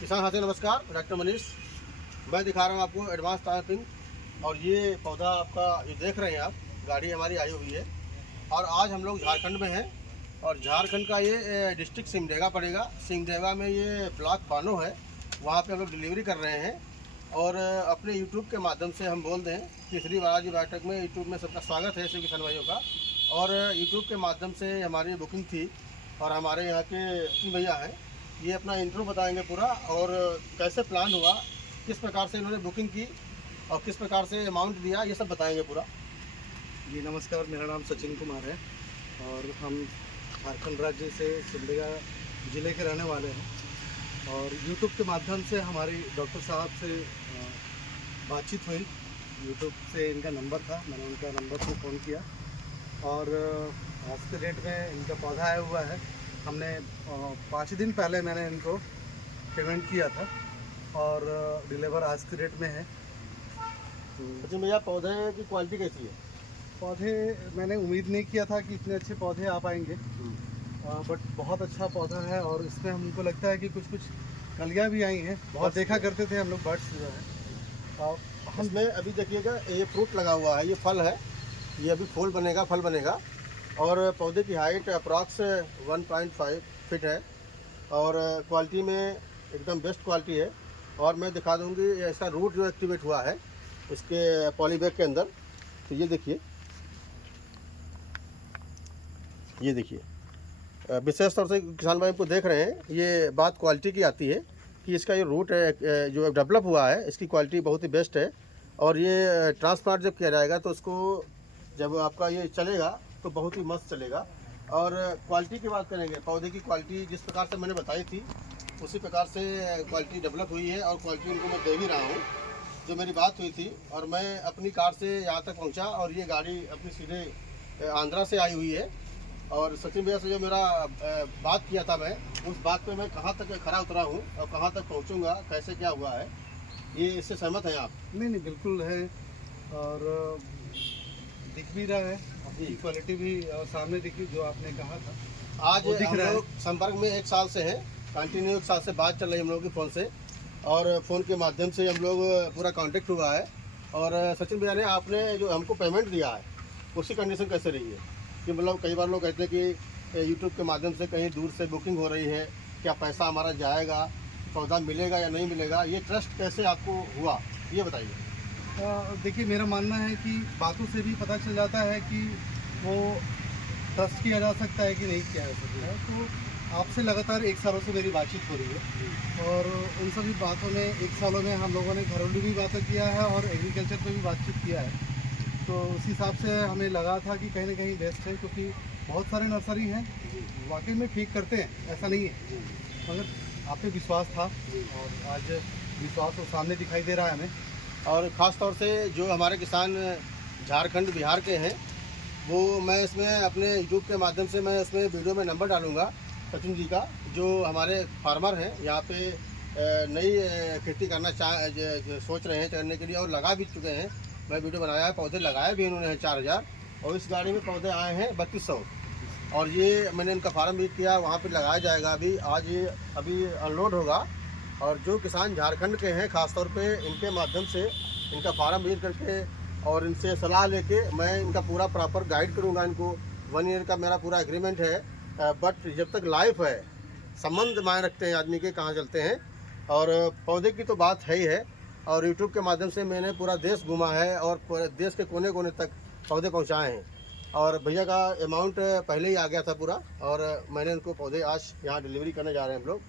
किसान साथी नमस्कार, डॉक्टर मनीष। मैं दिखा रहा हूँ आपको एडवांस टाइपिंग। और ये पौधा आपका ये देख रहे हैं आप, गाड़ी हमारी आई हुई है। और आज हम लोग झारखंड में हैं और झारखंड का ये डिस्ट्रिक्ट सिमडेगा पड़ेगा। सिमडेगा में ये ब्लॉक बानो है, वहाँ पे हम लोग डिलीवरी कर रहे हैं। और अपने यूट्यूब के माध्यम से हम बोल दें, तीसरी बालाजी बैठक में यूट्यूब में सबका स्वागत है सभी किसान भाइयों का। और यूट्यूब के माध्यम से हमारी बुकिंग थी और हमारे यहाँ के भैया हैं, ये अपना इंट्रो बताएंगे पूरा और कैसे प्लान हुआ, किस प्रकार से इन्होंने बुकिंग की और किस प्रकार से अमाउंट दिया, ये सब बताएंगे पूरा। जी नमस्कार, मेरा नाम सचिन कुमार है और हम झारखंड राज्य से सिमडेगा ज़िले के रहने वाले हैं। और यूट्यूब के माध्यम से हमारी डॉक्टर साहब से बातचीत हुई। यूट्यूब से इनका नंबर था, मैंने उनका नंबर से फ़ोन किया और आज के डेट में इनका पौधा आया हुआ है। हमने 5 दिन पहले मैंने इनको पेमेंट किया था और डिलीवर आज की डेट में है। अच्छा भैया, पौधे की क्वालिटी कैसी है? पौधे मैंने उम्मीद नहीं किया था कि इतने अच्छे पौधे आ पाएंगे, बट बहुत अच्छा पौधा है। और इसमें हमको लगता है कि कुछ कलियाँ भी आई हैं। बहुत देखा करते थे हम लोग बर्ड्स जो है। और इसमें अभी देखिएगा, ये फ्रूट लगा हुआ है, ये फल है, ये अभी फूल बनेगा, फल बनेगा। और पौधे की हाइट अप्रॉक्स 1.5 फीट है और क्वालिटी में एकदम बेस्ट क्वालिटी है। और मैं दिखा दूंगी ऐसा रूट जो एक्टिवेट हुआ है इसके पॉलीबैग के अंदर। तो ये देखिए, ये देखिए, विशेष तौर से किसान भाई को देख रहे हैं, ये बात क्वालिटी की आती है कि इसका ये रूट है जो डेवलप हुआ है, इसकी क्वालिटी बहुत ही बेस्ट है। और ये ट्रांसप्लांट जब किया जाएगा तो उसको जब आपका ये चलेगा तो बहुत ही मस्त चलेगा। और क्वालिटी की बात करेंगे, पौधे की क्वालिटी जिस प्रकार से मैंने बताई थी उसी प्रकार से क्वालिटी डेवलप हुई है और क्वालिटी उनको मैं दे भी रहा हूँ जो मेरी बात हुई थी। और मैं अपनी कार से यहाँ तक पहुँचा और ये गाड़ी अपनी सीधे आंध्रा से आई हुई है। और सचिन भैया से जो मेरा बात किया था, मैं उस बात पे मैं कहाँ तक खरा उतरा हूँ और कहाँ तक पहुँचूँगा, कैसे क्या हुआ है, ये इससे सहमत हैं आप? नहीं बिल्कुल है। और दिख भी रहा है, अपनी क्वालिटी भी सामने दिखी जो आपने कहा था। आज हम लोग संपर्क में 1 साल से हैं, कंटिन्यू 1 साल से बात चल रही है हम लोगों की फ़ोन से। और फ़ोन के माध्यम से हम लोग पूरा कांटेक्ट हुआ है। और सचिन भैया ने आपने जो हमको पेमेंट दिया है उसकी कंडीशन कैसे रही है? कि मतलब कई बार लोग कहते हैं कि यूट्यूब के माध्यम से कहीं दूर से बुकिंग हो रही है, क्या पैसा हमारा जाएगा, पौधा मिलेगा या नहीं मिलेगा, ये ट्रस्ट कैसे आपको हुआ, ये बताइए। देखिए, मेरा मानना है कि बातों से भी पता चल जाता है कि वो ट्रस्ट किया जा सकता है कि नहीं किया जा सकता है। तो आपसे लगातार 1 सालों से मेरी बातचीत हो रही है और उन सभी बातों में 1 सालों में हम लोगों ने घरेलू भी बातें किया है और एग्रीकल्चर पे भी बातचीत किया है। तो उस हिसाब से हमें लगा था कि कहीं ना कहीं बेस्ट है, क्योंकि बहुत सारे नर्सरी हैं वाकई में ठीक करते हैं, ऐसा नहीं है, मगर आप पे विश्वास था और आज विश्वास तो सामने दिखाई दे रहा है हमें। और ख़ास तौर से जो हमारे किसान झारखंड बिहार के हैं, वो मैं इसमें अपने यूट्यूब के माध्यम से मैं इसमें वीडियो में नंबर डालूंगा सचिन जी का, जो हमारे फार्मर हैं यहाँ पे नई खेती करना सोच रहे हैं करने के लिए और लगा भी चुके हैं। मैं वीडियो बनाया है, पौधे लगाए भी इन्होंने 4000 और इस गाड़ी में पौधे आए हैं 3200। और ये मैंने इनका फार्म भी किया, वहाँ पे लगाया जाएगा। आज ये अभी अनलोड होगा। और जो किसान झारखंड के हैं खासतौर पे, इनके माध्यम से इनका फार्म विजिट करके और इनसे सलाह लेके मैं इनका पूरा प्रॉपर गाइड करूंगा इनको। 1 ईयर का मेरा पूरा एग्रीमेंट है, बट जब तक लाइफ है, संबंध मायने रखते हैं आदमी के, कहाँ चलते हैं। और पौधे की तो बात है ही है। और यूट्यूब के माध्यम से मैंने पूरा देश घूमा है और पूरे देश के कोने कोने तक पौधे पहुँचाए हैं। और भैया का अमाउंट पहले ही आ गया था पूरा और मैंने उनको पौधे आज यहाँ डिलीवरी करने जा रहे हैं हम लोग।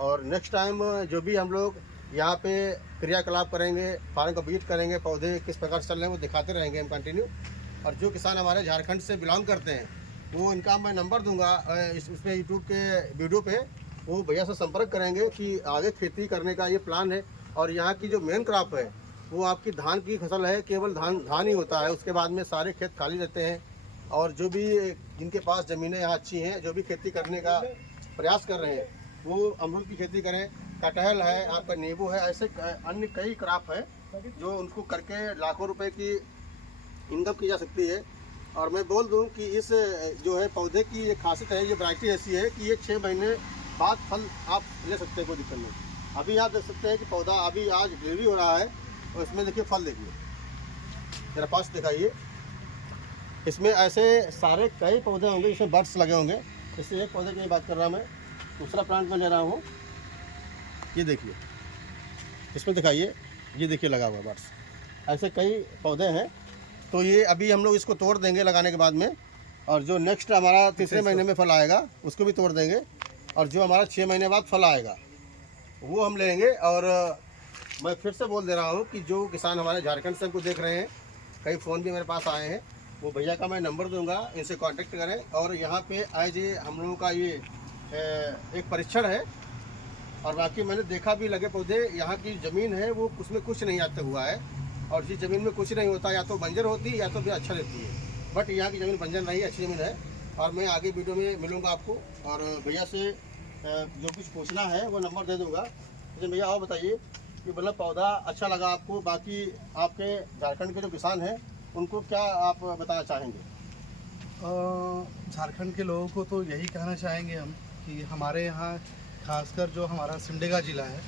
और नेक्स्ट टाइम जो भी हम लोग यहाँ पे क्रियाकलाप करेंगे, फार्म का विजिट करेंगे, पौधे किस प्रकार से चल रहे हैं वो दिखाते रहेंगे हम कंटिन्यू। और जो किसान हमारे झारखंड से बिलोंग करते हैं, वो इनका मैं नंबर दूंगा इसमें यूट्यूब के वीडियो पे, वो भैया से संपर्क करेंगे कि आगे खेती करने का ये प्लान है। और यहाँ की जो मेन क्रॉप है वो आपकी धान की फसल है, केवल धान ही होता है, उसके बाद में सारे खेत खाली रहते हैं। और जो भी जिनके पास ज़मीनें यहाँ अच्छी हैं, जो भी खेती करने का प्रयास कर रहे हैं, वो अमरूद की खेती करें, कटहल है, आपका नींबू है, ऐसे अन्य कई क्रॉप है जो उनको करके लाखों रुपए की इनकम की जा सकती है। और मैं बोल दूं कि इस जो है पौधे की ये खासियत है, ये वैरायटी ऐसी है कि ये 6 महीने बाद फल आप ले सकते हैं, कोई दिक्कत नहीं। अभी आप देख सकते हैं कि पौधा अभी आज डिलीवरी हो रहा है और इसमें देखिए फल देखिए, मेरा पास दिखाइए। इसमें ऐसे सारे कई पौधे होंगे जिसमें बर्ड्स लगे होंगे। इससे एक पौधे की बात कर रहा मैं, दूसरा प्लांट में ले रहा हूँ। ये देखिए, इसमें दिखाइए, ये देखिए लगा हुआ बर्ड्स। ऐसे कई पौधे हैं। तो ये अभी हम लोग इसको तोड़ देंगे लगाने के बाद में, और जो नेक्स्ट हमारा तीसरे महीने में फल आएगा उसको भी तोड़ देंगे, और जो हमारा 6 महीने बाद फल आएगा वो हम लेंगे। और मैं फिर से बोल दे रहा हूँ कि जो किसान हमारे झारखंड से हमको देख रहे हैं, कई फ़ोन भी मेरे पास आए हैं, वो भैया का मैं नंबर दूंगा, इनसे कांटेक्ट करें। और यहाँ पे आज ये हम लोगों का ये एक परीक्षण है, और बाकी मैंने देखा भी लगे पौधे। यहाँ की ज़मीन है वो उसमें कुछ नहीं आता हुआ है, और जिस ज़मीन में कुछ नहीं होता या तो बंजर होती है या तो भी अच्छा रहती है, बट यहाँ की ज़मीन बंजर नहीं, अच्छी ज़मीन है। और मैं आगे वीडियो में मिलूँगा आपको, और भैया से जो कुछ पूछना है वो नंबर दे दूँगा। तो भैया और बताइए कि मतलब पौधा अच्छा लगा आपको, बाकी आपके झारखंड के जो किसान हैं उनको क्या आप बताना चाहेंगे? झारखंड के लोगों को तो यही कहना चाहेंगे हम कि हमारे यहाँ खासकर जो हमारा सिमडेगा ज़िला है,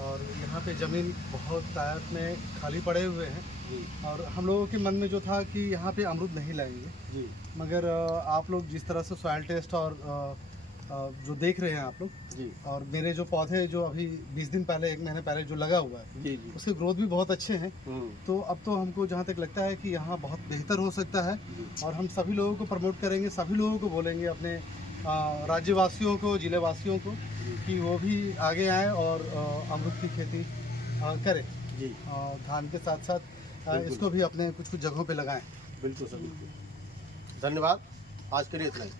और यहाँ पे ज़मीन बहुत तायत में खाली पड़े हुए हैं, जी और हम लोगों के मन में जो था कि यहाँ पे अमरूद नहीं लाएंगे, जी मगर आप लोग जिस तरह से सॉइल टेस्ट और जो देख रहे हैं आप लोग, जी और मेरे जो पौधे जो अभी 20 दिन पहले 1 महीने पहले जो लगा हुआ है जी जी। उसके ग्रोथ भी बहुत अच्छे हैं। तो अब तो हमको जहाँ तक लगता है कि यहाँ बहुत बेहतर हो सकता है, और हम सभी लोगों को प्रमोट करेंगे, सभी लोगों को बोलेंगे, अपने राज्यवासियों को, जिले वासियों को, कि वो भी आगे आएँ और अमरूद की खेती करें। जी धान के साथ साथ इसको भी अपने कुछ कुछ जगहों पे लगाएं। बिल्कुल सर, बिल्कुल। धन्यवाद, आज के लिए इतना ही।